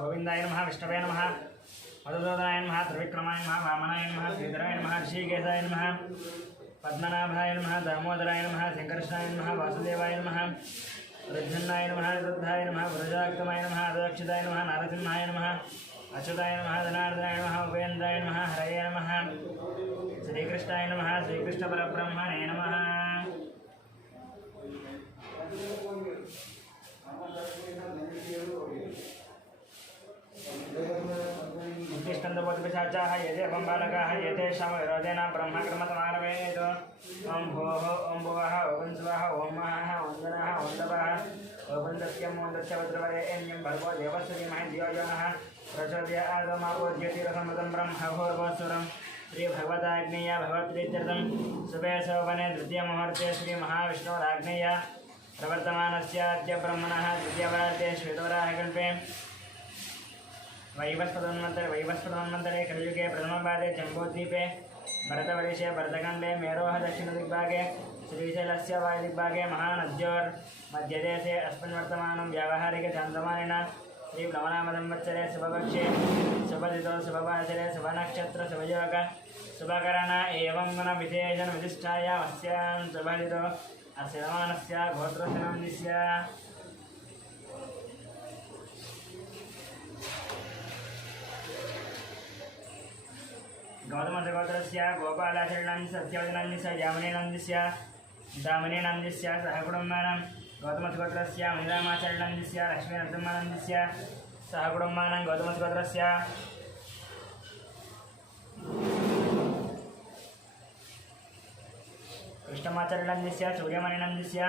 गोविंदाय नमः विष्णवे नमः मधुसूदनाय नमः त्रिविक्रमाय नमः वामनाय नमः श्रीधराय नमः ऋषिकेशाय नमः पद्मनाभाय नमः दामोदराय नमः शंकरकृष्णाय नमः वासुदेवाय नमः प्रद्युम्नाय नमः रुद्धाय नमः पुरुषोत्तमाय नमः अदक्षिताय नमः नारसिंहाय नमः अच्युताय नमः धनार्दनाय नमः उपेन्द्राय नमः हरये नमः श्रीकृष्णाय नमः श्रीकृष्णपरब्रह्मणे नमः। उत्तिष्ठन्तपोतपिशाचाः येते बम्बालकाः एतेषां विरोधेन ब्रह्मकर्मतमारभेत्। ॐ भोः ॐ भुवः ॐ स्वः ॐ महः ॐ गणः ॐ दवः ॐ दस्यं ॐ दस्यवज्रवरेण्यं भर्गो देवस्य धीमहि धियो यो नः प्रचोदयादमापोज्यतिरसमृतं ब्रह्मभूर्भुवस्सुरं श्रीभगवताग्नेय भगवत्प्रीत्यर्थं शुभे शोभने द्वितीयमुहूर्ते श्रीमहाविष्णोराग्नेय प्रवर्तमानस्याद्य ब्रह्मणः द्वितीयवार्ते श्वेतवराहकल्पे वैवस्वतन्वन्तरे कलियुगे प्रथमपादे जम्बूद्वीपे भरतवर्षे भरतखण्डे मेरोः दक्षिणदिग्भागे श्रीशैलस्य वायुदिग्भागे महानद्योर्मध्यदेशे अस्मिन् वर्तमानं व्यावहारिकचान्द्रमानेन श्रीप्लवनामसंवत्सरे शुभपक्षे शुभदितो शुभवासरे शुभनक्षत्र शुभयोग शुभकरण एवं गुणविशेषणविशिष्टायामस्यां शुभदितो अस्य गोत्रशनस्य गौतमगोत्रस्य गोपालाचरणं सत्यवदनस्य यामिनीनन्दस्य दामिनीनन्दस्य सहकुटुम्बानां गौतमगोत्रस्य मुनिरामाचरणस्य लक्ष्मीनरसिंहानन्दस्य सहकुटुम्बानां गौतमगोत्रस्य कृष्णमाचरणस्य सूर्यमणिनन्दस्य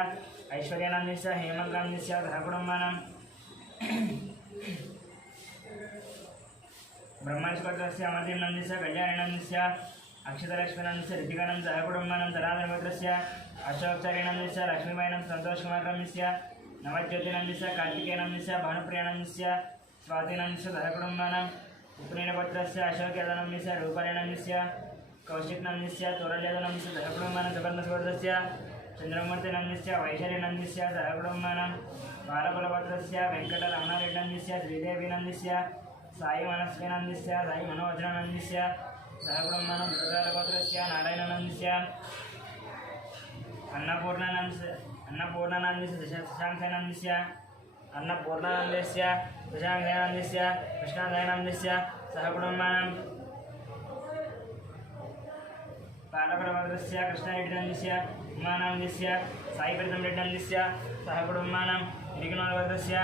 ऐश्वर्यानन्दस्य हेमन्तनन्दस्य सहकुटुम्बानां ब्रह्मणस्पत्रस्य अमरदीपनन्दस्य कल्याणनन्दस्य अक्षतलक्ष्मीनन्दस्य ऋतिकानन्द सहकुटुम्बानां तराधरगोत्रस्य अशोकचार्यनन्दस्य लक्ष्मीबाईनं सन्तोषकुमारनन्दस्य नवज्योतिनन्दस्य कार्तिकेयनन्दस्य भानुप्रियानन्दस्य स्वातिनन्दस्य सहकुटुम्बानाम् उपनयनगोत्रस्य अशोकयादनन्दस्य रूपारेणन्दस्य कौशिकनन्दस्य तोरल्यादनन्दस्य सहकुटुम्बानां सुवर्णगोत्रस्य चन्द्रमूर्तिनन्दस्य वैशालीनन्दस्य सहकुटुम्बानां बालकुलगोत्रस्य वेङ्कटरमणारेड्डनन्दस्य श्रीदेवीनन्दस्य साई मनस्वीनन्दस्य साई मनोहरनन्दस्य सहकुटुम्बानां दुर्गागोत्रस्य नारायणनन्दस्य अन्नपूर्णानन्दस्य शशाङ्कनन्दस्य अन्नपूर्णानन्दस्य शशाङ्कनन्दस्य कृष्णादयानन्दस्य सहकुटुम्बानां बालकुलगोत्रस्य कृष्णारेड्डनन्दस्य उमानन्दस्य साईप्रीतमरेड्डनन्दस्य सहकुटुम्बानां निगनगोत्रस्य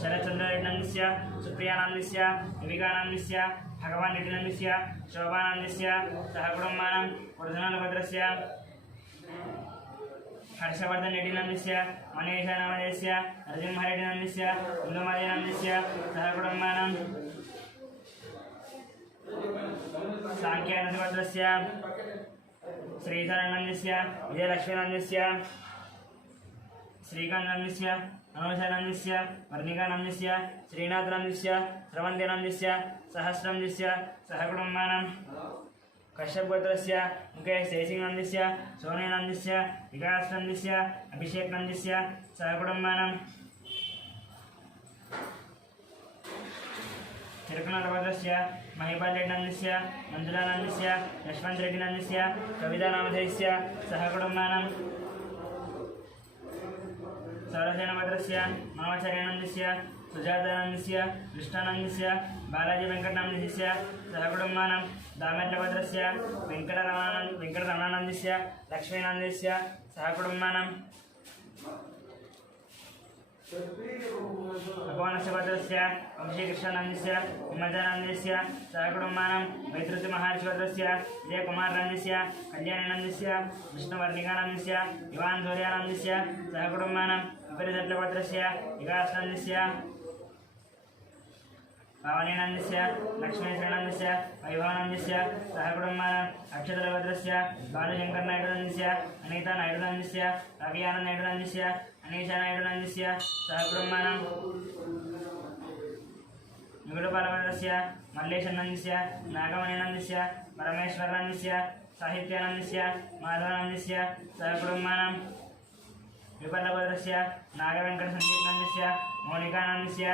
शरत्चन्द्ररेड्डनन्दस्य सुप्रियानन्दस्य विवेकानन्दस्य भगवान् रेड्डनन्दस्य शोभानन्दस्य सहकुटुम्बानां वर्धनगोत्रस्य हर्षवर्धन रेड्डनन्दस्य मनीषानामदेस्य नरसिंहरेड्डनन्दस्य इंदुमतीनन्दस्य सहकुटुम्बानां सांख्यानन्दगोत्रस्य श्रीधरनन्दस्य विजयलक्ष्मीनन्दस्य श्रीकान्तनन्दस्य अनुषानन्दस्य वर्णिकानन्दस्य श्रीनाथनन्दस्य श्रवन्तीनन्दस्य सहस्रनन्दस्य सहकुटुम्बानां कश्यपगोत्रस्य मुकेश जयसिंहनन्दस्य सोनीनन्दस्य विकासनन्दस्य अभिषेकनन्दस्य सहकुटुम्बानां तिरुकनगोत्रस्य महिपालरेड्डनन्दस्य मंजुलानन्दस्य यशवन्तरेड्डनन्दस्य कवितानामधेयस्य सहकुटुम्बानां सौरसेनगोत्रस्य मनोचार्यानन्दस्य सुजातानन्दस्य कृष्णानन्दस्य बालाजी वेङ्कटनामधेयस्य सहकुटुम्बानां दामेट्लगोत्रस्य वेङ्कटरमणानन्दस्य लक्ष्मीनन्दस्य सहकुटुम्बानां भगवानस्य गोत्रस्य वंशीकृष्णानन्दस्य विमलानन्दस्य सहकुटुम्बानां वैतृतिमहर्षिगोत्रस्य विजयकुमारनन्दस्य कल्याणनन्दस्य विष्णुवर्णिकानन्दस्य इवान् सूर्यानन्दस्य सहकुटुम्बानां विपरीतगोत्रस्य विकासनन्दस्य पावनीनन्दस्य लक्ष्मीश्रीनन्दस्य वैभवानन्दस्य सहकुटुम्बानाम् अक्षतलगोत्रस्य बालशङ्करनायडुनन्दस्य अनीतानायडुनन्दस्य रवियाननायडुनन्दस्य अनीशानायडुनन्दस्य सहकुटुम्बानां निगुडपालगोत्रस्य मल्लेशनन्दस्य नागमणिनन्दस्य परमेश्वरनन्दस्य साहित्यानन्दस्य माधवानन्दस्य सहकुटुम्बानां विपल्लगोत्रस्य नागवेङ्कटसन्दीपनन्दस्य मोनिकानन्दस्य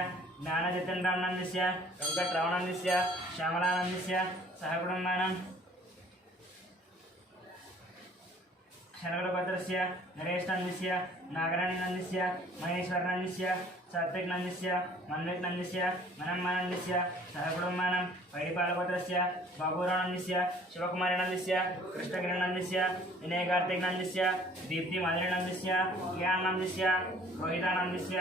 ज्ञानजितेन्द्रानन्दस्य वेङ्कटरमणस्य श्यामलानन्दस्य सहकुटुम्बानां शनगलभद्रस्य नरेशनन्दस्य नागराणीनन्दस्य महेश्वरनन्दस्य सात्विकनन्दस्य मन्विकनन्दस्य मनम्मानन्दस्य सहकुटुम्बानां वैडिपालभद्रस्य बाबूरानन्दस्य शिवकुमारीनन्दस्य कृष्णगिरिनन्दस्य विनयकार्तिकनन्दस्य दीप्तिमधुरीनन्दस्य ज्ञाननन्दस्य रोहितानन्दस्य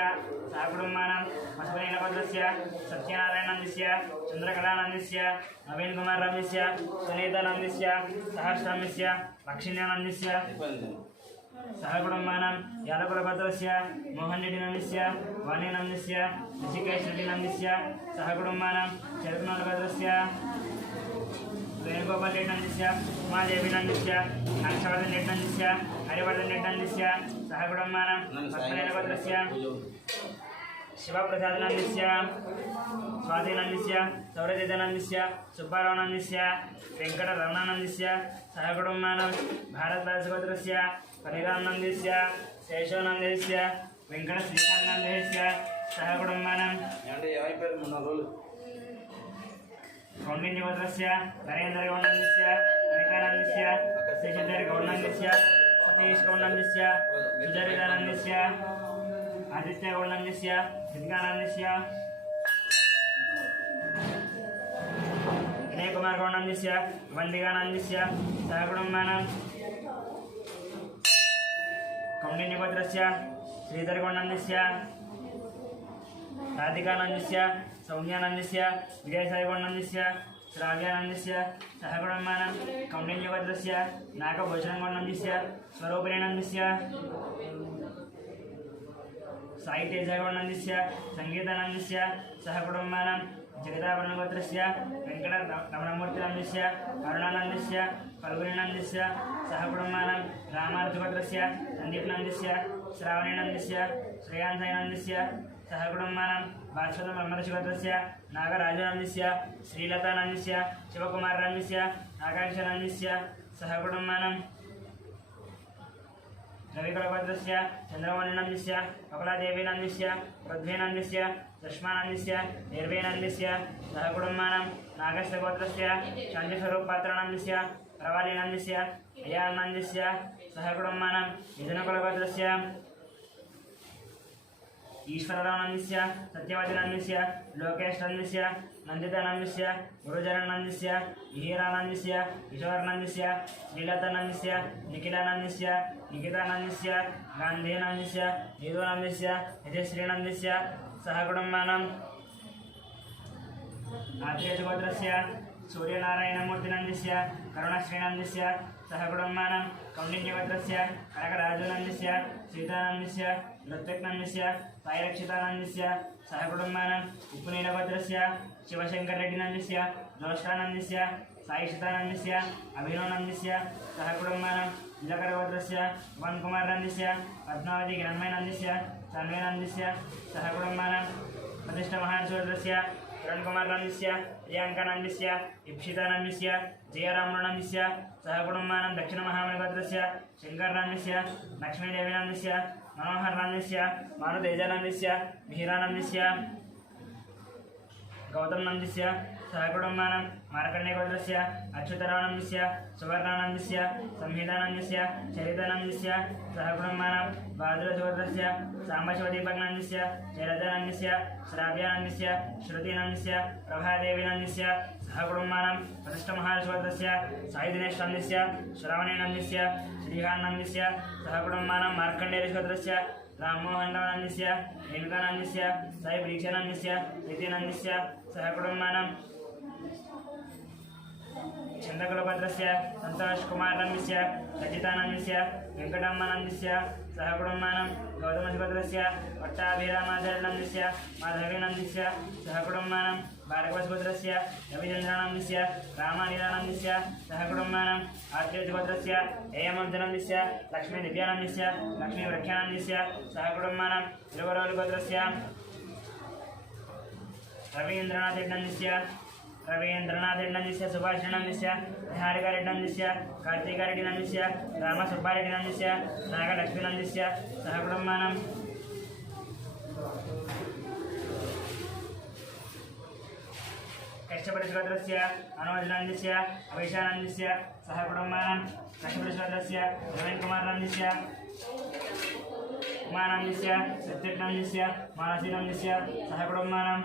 सहकुटुम्बानां वसुवैनभद्रस्य सत्यनारायणनन्दस्य चन्द्रकलानन्दस्य नवीनकुमारनन्दस्य सुनीतानन्दस्य सहर्षनन्दस्य लक्ष्मीनन्दस्य सहकुटुम्बानां यादकुलभद्रस्य मोहनरेड्डिनन्दस्य वाणीनन्दस्य ऋषिकेशरेड्डिनन्दस्य सहकुटुम्बानां चरकुमारभद्रस्य वेणुगोपालरेड्डिनन्दस्य उमादेवीनन्दस्य हर्षवर्धनरेड्डिनन्दस्य हरिवर्धनरेड्डिनन्दस्य सहकुटुम्बानां लक्ष्मणभद्रस्य शिवप्रसादनन्दस्य स्वातिनन्दस्य सौरजितनन्दस्य सुब्बारावनन्दस्य वेङ्कटरमणानन्दस्य सहकुटुम्बानां भारतराजभद्रस्य परिरामनन्दस्य शेषवनन्दस्य वेङ्कटश्रीकान्तनन्दस्य सहकुटुम्बानां कौण्डिन्यभद्रस्य नरेन्द्रगौडनन्दस्य कनिकानन्दस्य शेषधरगौडनन्दस्य सतीशगौडनन्दस्य सुचरितानन्दस्य आदित्यगौडनन्दस्य हितकानन्दस्य विनयकुमारगौडनन्दस्य वन्दिकानन्दस्य सहकुटुम्बानां कौण्डिन्यभद्रस्य श्रीधरगौडनन्दस्य राधिकानन्दस्य सौम्यानन्दस्य विजयसाईगौडनन्दस्य श्राव्यानन्दस्य सहकुटुम्बानां कौण्डिन्यभद्रस्य नागभूषणगौडनन्दस्य स्वरूपिणीनन्दस्य साहित्यजगौडनन्दस्य संगीतानन्दस्य सहकुटुम्बानां जगदाभरणगोत्रस्य वेङ्कटरमणमूर्तिनन्दस्य अरुणानन्दस्य फल्गुनीनन्दस्य सहकुटुम्बानां रामार्जुभद्रस्य सन्दीपनन्दस्य श्रावणीनन्दस्य श्रेयांसाईनन्दस्य सहकुटुम्बानां भास्वतब्रह्मर्षिभद्रस्य नागराजानन्दस्य श्रीलतानन्दस्य शिवकुमारनन्दस्य आकांक्षानन्दस्य सहकुटुम्बानां रविकुलभद्रस्य चन्द्रमौळिनन्दस्य कमलादेवीनन्दस्य पृथ्वीनन्दस्य सुष्मानन्दस्य निर्भयनन्दस्य सहकुटुम्बानां नागस्यगोत्रस्य शान्तिस्वरूपपात्रनन्दस्य प्रवालीनन्दस्य अयानन्दस्य सहकुटुम्बानां मिथुनकुलभद्रस्य ईश्वररावनन्दस्य सत्यवतीनन्दस्य लोकेशनन्दस्य नन्दितानन्दस्य गुरुजरनन्दस्य मिहिरानन्दस्य किशोरनन्दस्य श्रीलतानन्दस्य निखिलानन्दस्य निकितानन्दस्य गान्धीनन्दस्य नीदोनन्दस्य यजश्रीनन्दस्य सहकुटुम्बानां आत्रेयगोत्रस्य सूर्यनारायणमूर्तिनन्दस्य करुणश्रीनन्दस्य सहकुटुम्बानां कौण्डिन्यगोत्रस्य कनकराजुनन्दस्य सीतानन्दस्य ऋत्विक्नन्दस्य साईरक्षितानन्दस्य सहकुटुम्बानां उप्पुनीलभद्रस्य शिवशङ्कररेड्डिनन्दस्य ज्योष्ठानन्दस्य साईशितानन्दस्य अभिनवनन्दस्य सहकुटुम्बानां विजयकरगोत्रस्य भुवनकुमारनन्दस्य पद्मावती गिरण्मयनन्दस्य तन्मयनन्दस्य सहकुटुम्बानां प्रतिष्ठमहानसुरस्य किरणकुमारनन्दस्य प्रियङ्कानन्दस्य इप्सितानन्दस्य जयरामनन्दस्य सहकुटुम्बानां दक्षिणमहामणिभद्रस्य शङ्करनन्दस्य लक्ष्मीदेवीनन्दस्य मनोहरनन्दस्य मारुतेजानन्दस्य मिहिरानन्दस्य गौतमनन्दस्य सहकुटुम्बानां मार्कण्डेयगोत्रस्य अच्युतरावनन्दस्य सुवर्णानन्दस्य संहितानन्दस्य चरितानन्दस्य सहकुटुम्बानां बहादुरगोत्रस्य साम्बशिवदीपकनन्दस्य शैलजानन्दस्य श्राव्यानन्दस्य श्रुतिनन्दस्य प्रभादेवीनन्दस्य सहकुटुम्बानां प्रतिष्ठमहारसगोत्रस्य साईदिनेशनन्दस्य श्रावणीनन्दस्य श्रीकान्तनन्दस्य सहकुटुम्बानां मार्कण्डेयगोत्रस्य राममोहनरावनन्दस्य रेणुकानन्दस्य साईप्रीक्षानन्दस्य नितिनन्दस्य सहकुटुम्बानां चन्द्रकुलभद्रस्य सन्तोषकुमारनन्दस्य रचितानन्दस्य वेङ्कटम्मानन्दस्य सहकुटुम्बानां गौतमभद्रस्य पट्टाभिरामाचार्यनन्दस्य माधवीनन्दस्य सहकुटुम्बानां भार्गवसुभद्रस्य रविचन्द्रानन्दस्य रामानीलानन्दस्य सहकुटुम्बानां आत्रेयसुभद्रस्य हेमन्तनन्दस्य लक्ष्मीदिव्यानन्दस्य लक्ष्मीव्रख्यानन्दस्य सहकुटुम्बानां तिरुवरोलिभद्रस्य रवीन्द्रनाथरेड्डिनन्दस्य सुभाषरेड्डिनन्दस्य निहारिकारेड्डिनन्दस्य कार्तिकारेड्डिनन्दस्य रामसुब्बारेड्डिनन्दस्य नागलक्ष्मीनन्दस्य सहकुटुम्बानां कश्यपरिष्वत्रस्य अनुजनन्दस्य अवैशानन्दस्य सह कुटुम्बानां कश्यपरिष्वत्रस्य नवीनकुमारनन्दस्य उमानन्दस्य सत्यनन्दस्य मानसीनन्दस्य सह कुटुम्बानां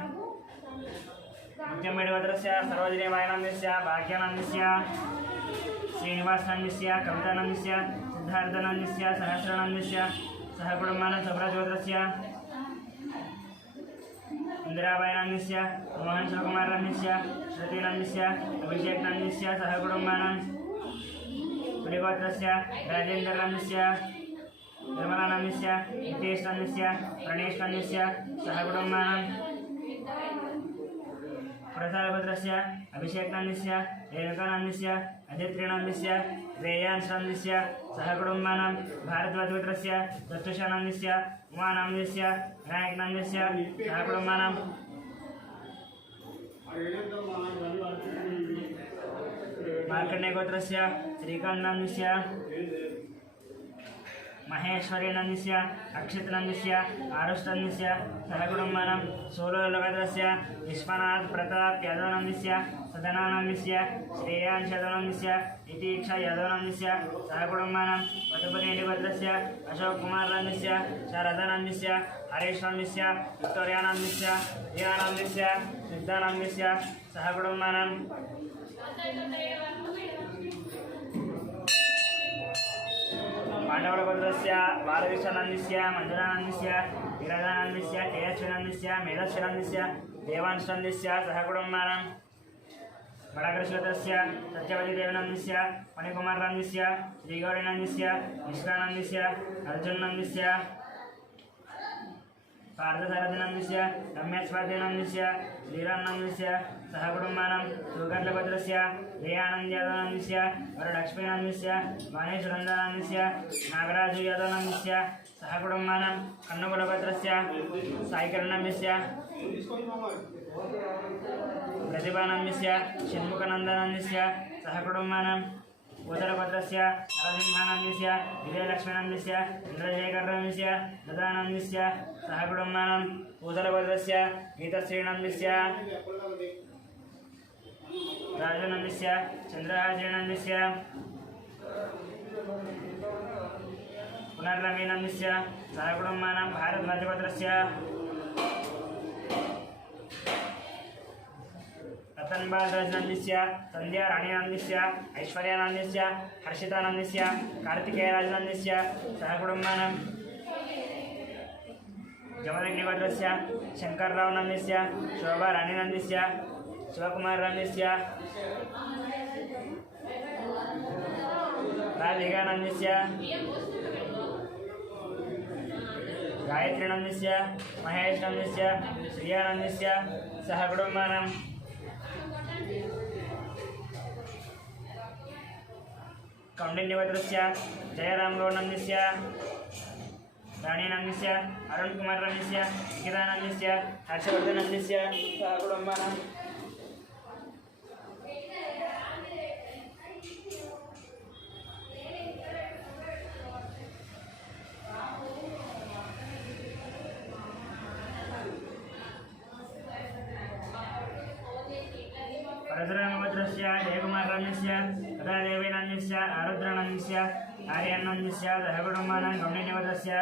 मुत्यम्बेडिवत्रस्य सर्वजनीयवायनन्दस्य भाग्यानन्दस्य श्रीनिवासनन्दस्य कवितानन्दस्य सिद्धार्थनन्दस्य सहस्रानन्दस्य सह कुटुम्बानां सुब्रजोत्रस्य इंदिराबाईनन्दस्य मोहन शिवकुमारनन्दस्य श्रुतिनन्दस्य अभिषेकनन्दस्य सह कुटुम्बानां पुलिगोत्रस्य राजेन्द्रनन्दस्य निर्मलानन्दस्य नितेशनन्दस्य प्रणेशनन्दस्य सह कुटुम्बानां प्रसादभद्रस्य अभिषेकनन्दस्य रेणुकानन्दस्य अजित्रिनन्दस्य रेयांशनन्दस्य सह कुटुम्बानां भारद्वाजपुत्रस्य चतुषानन्दस्य उमानन्दस्य विनायकनन्दस्य सह कुटुम्बानां मार्कण्डेयगोत्रस्य श्रीकान्तनन्दस्य महेश्वरीनन्दस्य अक्षितनन्दस्य आरुष्टनन्दस्य सह कुटुम्बानां सोलोलगोत्रस्य विश्वनाथ प्रताप यादवनन्दस्य सदनानन्दस्य श्रेयांशनन्दस्य इतीक्षा यादवनन्दस्य सह कुटुम्बानां वटुपतिगोत्रस्य अशोक कुमारनन्दस्य शारदानन्दस्य हरेशनन्दस्य विक्टोरियानन्दस्य दीनानन्दस्य सिद्धानन्दस्य सह कुटुम्बानां पांडवगोत्रस्य बालकृष्णानन्दस्य मंजुलानन्दस्य विराजानन्दस्य तेजस्विनन्दस्य मेधस्विनन्दस्य देवांशनन्दस्य सह कुटुम्बानां वडकृष्णस्य सत्यवतीदेवनन्दस्य मणिकुमारनन्दस्य श्रीगौरीनन्दस्य निष्कानन्दस्य अर्जुननन्दस्य पार्थसारथिनन्दस्य रम्यस्वातिनन्दस्य श्रीरामनन्दस्य सह कुटुम्बानां सुगर्लभद्रस्य जयानन्दयादवनन्दस्य वरलक्ष्मीनन्दस्य मानेश्वरनन्दस्य नागराज यादवनन्दस्य सह कुटुम्बानां कन्नकुलभद्रस्य साईकरणनन्दस्य प्रतिभानन्दस्य षण्मुखनन्दनन्दस्य सह कुटुम्बानां उत्तरभद्रस्य नरसिंहानन्दस्य विजयलक्ष्मीनन्दस्य चन्द्रशेखरनन्दस्य ददानन्दस्य सह कुटुम्बानां उत्तरभद्रस्य गीतश्रीनन्दस्य राजनन्दस्य चन्द्रहाजीनन्दस्य पुनर्नवीनन्दस्य सह कुटुम्बानां भारद्वाजपत्रस्य रतनबालराजनन्दस्य संध्या राणीनन्दस्य ऐश्वर्यानन्दस्य हर्षितानन्दस्य कार्तिकेयराजनन्दस्य सह कुटुम्बानां जमदग्निभद्रस्य शंकररावनन्दस्य शोभा राणीनन्दस्य शिवकुमारनन्दस्य राधिकानन्दस्य गायत्रीनन्दस्य महेशनन्दस्य श्रियानन्दस्य सह कुटुम्बानां कौंडिन्यभद्रस्य जयरामगौडनन्दस्य राणीनन्दस्य अरुणकुमारनन्दस्य निकितानन्दस्य हर्षवर्धनन्दस्य सह कुटुम्बानां परशुरामभद्रस्य जयकुमारनन्दस्य कथादेवीनन्दस्य आरुद्रनन्दस्य आर्यनन्दस्य सह कुटुम्बानां कौंडिन्यभद्रस्य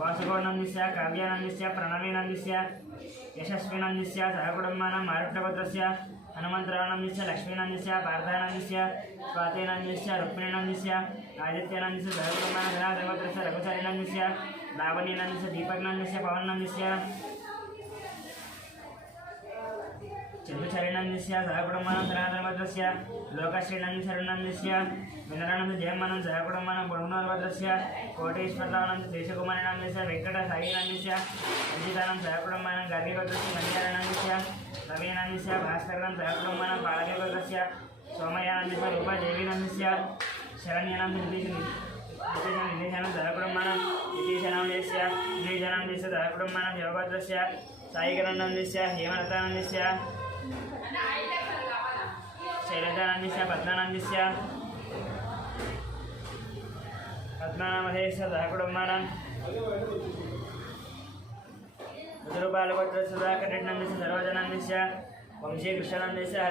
वासुगौडनन्दस्य काव्यानन्दस्य प्रणवीनन्दस्य यशस्विनन्दस्य सह कुटुम्बानां मारुट्यभद्रस्य हनुमन्तरावनन्दस्य लक्ष्मीनन्दस्य पार्थानन्दस्य स्वातिनन्दस्य रुक्मिणीनन्दस्य आदित्यनन्दस्य सह कुटुम्बानां धनादेवभद्रस्य रघुचारिनन्दस्य लावण्यनन्दस्य दीपकनन्दस्य पवननन्दस्य चंद्रचरणनन्दस्य सह कुटुम्बानां धनादेवभद्रस्य लोकश्रीनन्दशरणनन्दस्य विनरानन्द जयमानं सह कुटुम्बानां पुण्यभद्रस्य कोटेश्वररावनन्दस्य देशकुमारनन्दस्य वेंकटसायीनन्दस्य रंजितानं सह कुटुम्बानां गर्गीभद्रस्य मन्यानन्दस्य रवीनन्दस्य भास्करनं सह कुटुम्बानां बालकीभद्रस्य सोमयानन्दस्य रूपादेवीनन्दस्य शरण्यनन्दस्य निधीशानं सह कुटुम्बानां नितीशानन्दस्य निधीशानन्दस्य सह कुटुम्बानां योगभद्रस्य साईकरणनन्दस्य हेमलतानन्दस्य शैलजानन्दस्य पद्मानन्दस्य पद्मानामधेस्य सह कुटुम्बानां रुद्रपालगोत्रस्य सुधाकरनन्दस्य सरोजनन्दस्य వంశీ కృష్ణానందేశ్య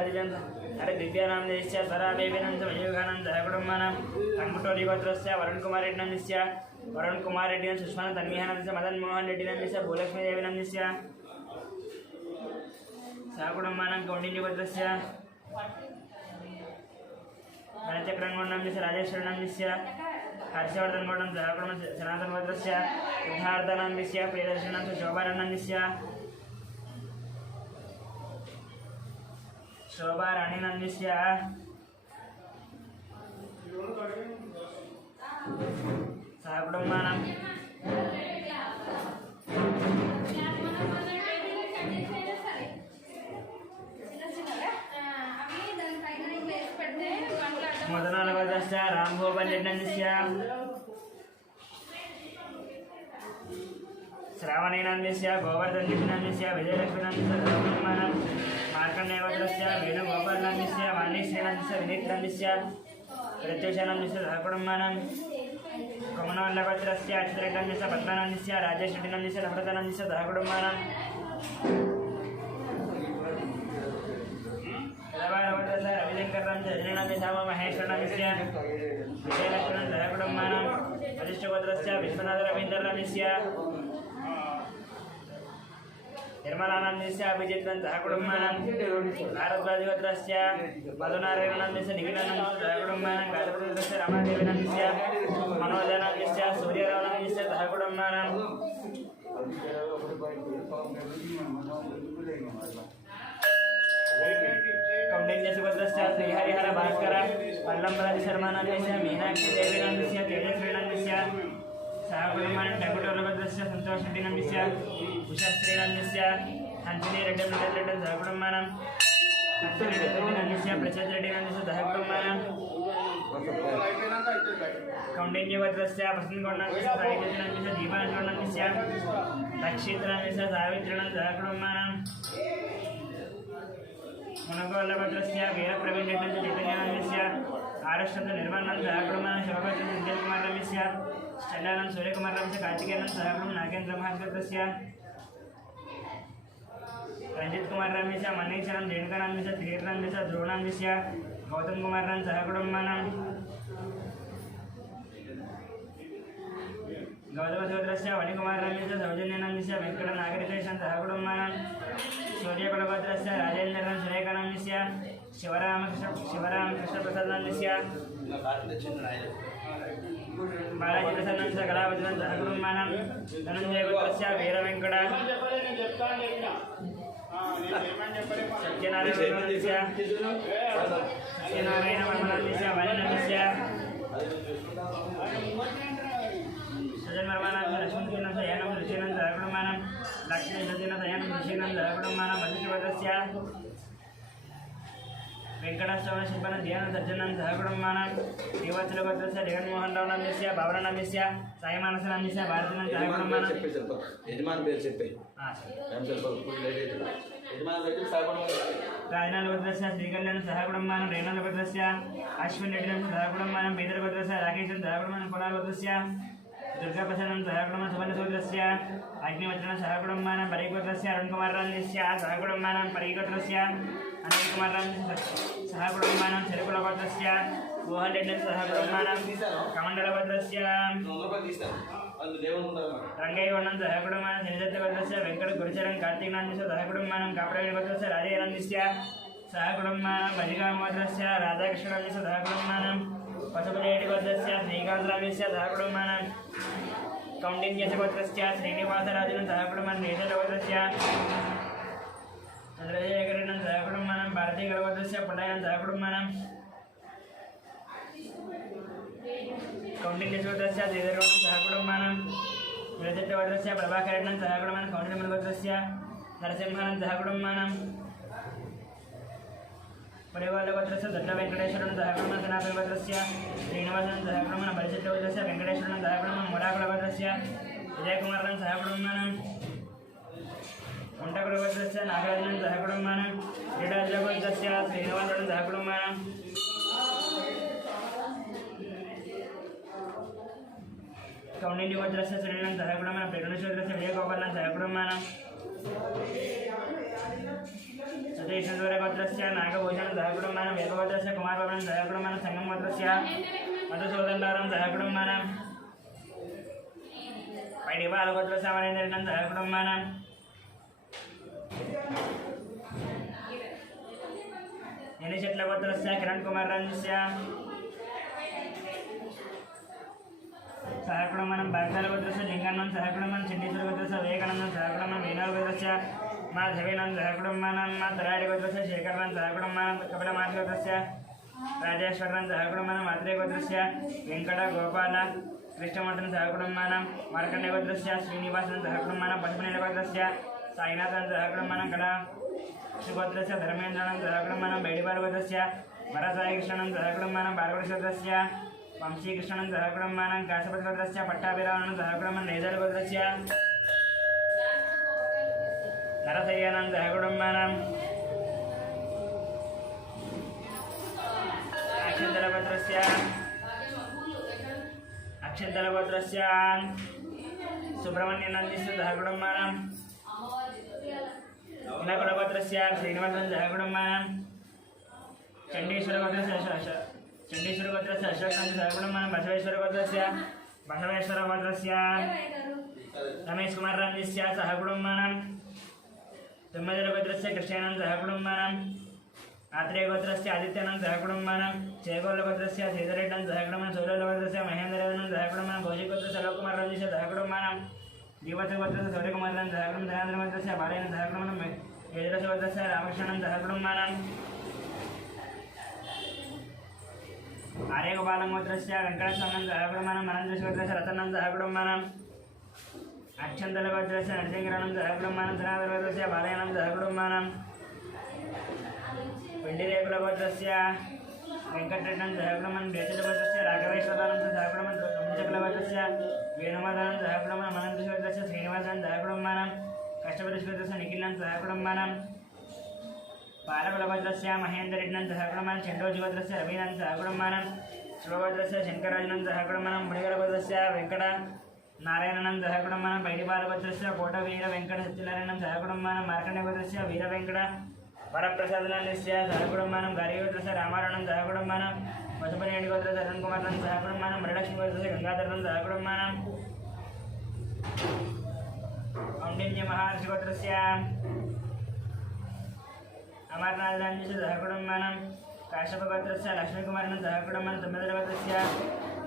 హరి దివ్యానందేశ్య స్వరాబేబీనంద మయూగానంద కుటుంబానం కంకుటోలి గోత్రస్య వరుణ్ కుమార్ రెడ్డి నందిస్య వరుణ్ కుమార్ రెడ్డి సుష్మా తన్మీహానందస్య మదన్ మోహన్ రెడ్డి నందిస్య భూలక్ష్మీదేవి నందిస్య సహ కుటుంబానం కౌండిన్య గోత్రస్య ధనచక్రంగోడ్ నందిస్య రాజేశ్వరి నందిస్య హర్షవర్ధన్ గౌడం సహ కుటుంబం సనాతన గోత్రస్య ఉద్ధార్థ నందిస్య ప్రియదర్శనం శోభారన్ నందిస్య शोभा राणी नंदिस्या सह कुटुंबानां मोदनालगोत्रस्य रामगोपाल रेड्डी नंदिस्या श्रावणी नंदिस्या गोवर्धन रेड्डी नंदिस्या विजयलक्ष्मी नंदिस्या कुटुंबानां मार्कण्डेय गोत्रस्य वेणुगोपाल नंदिस्या वाणीश्री नंदिस्या विनीत नंदिस्या प्रत्युष नंदिस्या सह कुटुंबानां कमनवल्ल गोत्रस्य अच्युतरेड्डी नंदिस्या पद्मा नंदिस्या राजेश रेड्डी नंदिस्या नम्रता नंदिस्या सह कुटुंबानां गोत्रस्य रविशंकर नंदिस्या नंदिस्या महेश्वर नंदिस्या विजयलक्ष्मी सह कुटुंबानां वरिष्ठ गोत्रस्य विश्वनाथ रवींद्र नंदिस्या निर्मलानंदस्य अभिजितन सह कुटुंबानां भारद्वाज गोत्रस्य मधुनारायणनंदस्य निखिलानंदस्य सह कुटुंबानां गाजपुरस्य रमादेवी नंदस्य मनोजानंदस्य सूर्यरावनंदस्य सह कुटुंबानां कौंडिन्यस्य गोत्रस्य श्रीहरिहर भास्कर पल्लंबराज शर्मानंदस्य मीनाक्षी देवी नंदस्य तेजस्वी नंदस्य सह कुटुंबानां टंकुटोल गोत्रस्य संतोष रेड्डी नंदस्य उषाश्री नंदिस्या हंसिनी रेड्डी रेड्डी सह कुटुंबानां हंसिनी रेड्डी नंदिस्या प्रसाद रेड्डी नंदिस्या सह कुटुंबानां कौंडिन्य गोत्रस्य प्रसन्न गौड नंदिस्या साहित्य नंदिस्या दीपान गौड नंदिस्या दक्षित नंदिस्या सावित्री नंदिस्या सह कुटुंबानां मुनगोल्ल गोत्रस्य वीर प्रवीण रेड्डी चैतन्य नंदिस्या आरक्षण निर्मल नंदिस्या सह कुटुंबानां शोभा विजय कुमार नंदिस्या चंडानंद सूर्यकुमार नंदिस्या कार्तिकेयन सह कुटुंबानां नागेंद्र महागोत्रस्य रंजित कुमार रमेश मनीषा रेणुका नंदिस्या तीर्थ नंदिस्या ध्रुव नंदिस्या गौतम कुमार सह कुटुंबानां गौतम गोत्रस्य वणिकुमार रमेश सौजन्य नंदिस्या वेंकट नागरिकेशन सह कुटुंबानां सूर्यकुल गोत्रस्य राजेंद्र सुरेखा नंदिस्या शिवरामकृष्ण प्रसाद नंदिस्या बालाजी प्रसाद नंदिस्या कलावती सह कुटुंबानां धनंजय गोत्रस्य वीर वेंकट सत्यनारायण नंदिस्या सत्यनारायण वर्मा नंदिस्या वाणी नंदिस्या सजन वर्मा नंदिस्या लक्ष्मी नंदिस्या यानम ऋषिनंद सह कुटुंबानां लक्ष्मी सत्यनंद यानम ऋषिनंद सह कुटुंबानां वशिष्ठ गोत्रस्य वेंकटेश्वर शिल्पन ध्यान सज्जनंद सह कुटुंबानां देवाचल गोत्रस्य जगन्मोहन राव नंदिस्या बाबरा नंदिस्या साई मानस नंदिस्या भारतीनंद सह कुटुंबानां यजमान పేరు చెప్పే राजनाल गोत्रस्य श्रीकल्याण सह कुटुंबानां रेणाल गोत्रस्य अश्विन रेड्डी सह कुटुंबानां बेदर गोत्रस्य राकेश सह कुटुंबानां कोलार गोत्रस्य दुर्गा प्रसाद सह कुटुंबानां सुबल गोत्रस्य अग्निवचन सह कुटुंबानां परि गोत्रस्य अरुण कुमार नंदिस्या सह कुटुंबानां परि गोत्रस्य अनिल कुमार सह कुटुंबानां चरकुल गोत्रस्य मोहन रेड्डी सह कुटुंबानां कमंडल गोत्रस्य रंगయ్య वर्णन सह कुटुंबानां निजत्त गोत्रस्य वेंकट गुरुचरण कार्तिक नंदिस्या सह कुटुंबानां कापडे गोत्रस्य राजे नंदिस्या सह कुटुंबानां भजिगा गोत्रस्य राधाकृष्ण नंदिस्या सह कुटुंबानां पशुपति गोत्रस्य श्रीकांत नंदिस्या सह कुटुंबानां कौंडिन्यस्य गोत्रस्य श्रीनिवास राजन सह कुटुंबानां नेतल गोत्रस्य चंद्रशेखरन सह कुटुंबानां भारती गोत्रस्य पटायन सह कुटुंबानां कौंडिन्यस्य गोत्रस्य श्रीधरगौड सह कुटुंबानां निरजत गोत्रस्य प्रभाकरन सह कुटुंबानां कौंडिन्य गोत्रस्य नरसिंहन सह कुटुंबानां परिवार गोत्रस्य दत्त वेंकटेश्वरन सह कुटुंबानां सनातन गोत्रस्य श्रीनिवासन सह कुटुंबानां परिचित गोत्रस्य वेंकटेश्वरन सह कुटुंबानां मोराकुल गोत्रस्य विजयकुमारन सह कुटुंबानां उंटकुल गोत्रस्य नागराजन सह कुटुंबानां क्रीडाज गोत्रस्य श्रीनिवासन सह कुटुंबानां कौंडिन्य गोत्रस्य श्रीनं सह कुटुंबानां प्रेरणेश्वर गोत्रस्य विजयगोपालन सह कुटुंबानां सतीशूरगोत्रस्य नागभूषणं सहकुटुम्बानं वेदगोत्रस्य कुमारभवनं सहकुटुम्बानं संगमगोत्रस्य मधुसूदनदारं सहकुटुम्बानं पैडिबालगोत्रस्य वरेन्द्रनं सहकुटुम्बानं यनिशेट्लगोत्रस्य किरणकुमारस्य सहकुटुम्बानं बागसालगोत्रस्य लिङ्गानं सहकुटुम्बानं चण्डीश्वरगोत्रस्य विवेकानन्दं सहकुटुम्बानं वीणागोत्रस्य माधवीनं सहकुटुम्बानं तराडिगोत्रस्य शेखरनं सहकुटुम्बानं कपिलमार्गोत्रस्य राजेश्वरनं सहकुटुम्बानं मात्रेगोत्रस्य वेङ्कटगोपाल कृष्णमठं सहकुटुम्बानं मार्कण्डेयगोत्रस्य श्रीनिवासनं सहकुटुम्बानं पशुपतिगोत्रस्य साईनाथनं सहकुटुम्बानं कला सुगोत्रस्य धर्मेन्द्रनं सहकुटुम्बानं बैडिबालगोत्रस्य भरसाईकृष्णनं सहकुटुम्बानं बालगोत्रस्य वंशीकृष्णनं सहकुटुम्बानं काशपतिगोत्रस्य पट्टाभिरामनं सहकुटुम्बानं नैजलगोत्रस्य नरसय्यानं सहकुटुम्बानं अक्षन्तलगोत्रस्य सुब्रह्मण्यनन्दस्य सहकुटुम्बानं इनकुलगोत्रस्य श्रीनिवासनं सहकुटुम्बानं चण्डीश्वरगोत्रस्य अशोकनं सहकुटुम्बानं बसवेश्वरगोत्रस्य रमेशकुमारनन्दस्य सहकुटुम्बानं तुम्मजलगोत्रस्य कृष्णानं सहकुटुम्बानं आत्रेयगोत्रस्य आदित्यनं सहकुटुम्बानं चेगोलगोत्रस्य श्रीधरेड्डं सहकुटुम्बानं सूर्यगोत्रस्य महेन्द्रनं सहकुटुम्बानं घोषिगोत्रस्य लोककुमारनन्दस्य सहकुटुम्बानं जीवसगोत्रस्य सूर्यकुमारनं सहकुटुम्बानं धनान्द्रगोत्रस्य बालयनं सहकुटुम्बानं वेदरसगोत्रस्य रामकृष्णनं सहकुटुम्बानं आर्यगोपालगोत्रस्य वेङ्कटस्वामिनं सहकुटुम्बानं महेन्द्रगोत्रस्य रतनं सहकुटुम्बानं अक्षन्तलगोत्रस्य नरसिंहरानं सहकुटुम्बानं धनान्द्रगोत्रस्य बालयनं सहकुटुम्बानं पिण्डिरेकुलगोत्रस्य वेङ्कटरेड्डं सहकुटुम्बानं बेचलगोत्रस्य राघवेश्वरानं सहकुटुम्बानं रंजकुलगोत्रस्य वेणुमाधवनं सहकुटुम्बानं महेन्द्रगोत्रस्य श्रीनिवासनं सहकुटुम्बानं कष्टपतिगोत्रस्य निखिलं सहकुटुम्बानं बालकुलगोत्रस्य महेन्द्ररेड्डं सहकुटुम्बानं चण्डोजीगोत्रस्य रवीनं सहकुटुम्बानं शिवगोत्रस्य शङ्कराजनं सहकुटुम्बानं मुनिगलगोत्रस्य वेङ्कट नारायणनं सहकुटुम्बानं बैडिबालगोत्रस्य कोटवीरवेङ्कटसत्यनारायणं सहकुटुम्बानं मार्कण्डेयगोत्रस्य वीरवेङ्कट वरप्रसादनन्दस्य सहकुटुम्बानं गारिगोत्रस्य रामारणं सहकुटुम्बानं पशुपतिगोत्रस्य अरुणकुमारनं सहकुटुम्बानं वरलक्ष्मीगोत्रस्य गंगाधरनं सहकुटुम्बानं कौण्डिन्यमहर्षिगोत्रस्य अमरनाथराजस्य सहकुटुम्बानं काश्यपगोत्रस्य लक्ष्मीकुमारनं सहकुटुम्बानं तुम्मदलगोत्रस्य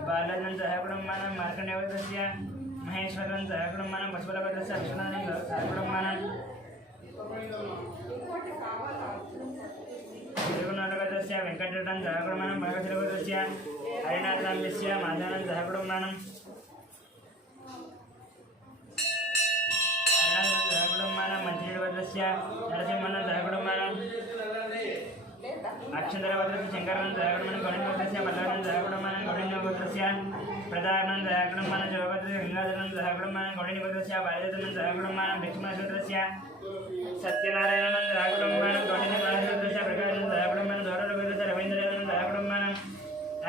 बालनं सहकुटुम्बानं मार्कण्डेयगोत्रस्य महेश्वरनं सहकुटुम्बानं पशुपतिगोत्रस्य विश्वनाथनं सहकुटुम्बानं तिरुगुणगोत्रस्य वेङ्कटरेड्डं सहकुटुम्बानं भगवतिगोत्रस्य हरिनाथरामस्य माधवनं सहकुटुम्बानं मंत्रीगोत्रस्य नरसिंहनं सहकुटुम्बानं अक्षन्तलगोत्रस्य शङ्करनं सहकुटुम्बानं गौडिन्यगोत्रस्य पल्लवनं सहकुटुम्बानं गौडिन्यगोत्रस्य प्रधानं सहकुटुम्बानं शिवगोत्रस्य गंगाधरनं सहकुटुम्बानं गौडिन्यगोत्रस्य बालयतनं सहकुटुम्बानं भिक्षुमगोत्रस्य सत्यनारायणनं सहकुटुम्बानं गौडिन्यगोत्रस्य प्रकाशनं सहकुटुम्बानं गौरवगोत्रस्य रवीन्द्रनं सहकुटुम्बानं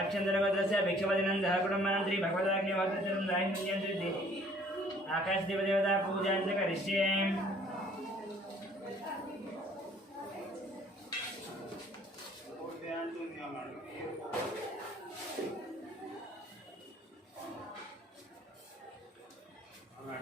अक्षन्तलगोत्रस्य भिक्षुपतिनं सहकुटुम्बानं श्री भगवदाग्निहोत्रस्य दायिन्यं श्री आकाशदेवदेवता पूजां च करिष्ये Ahora,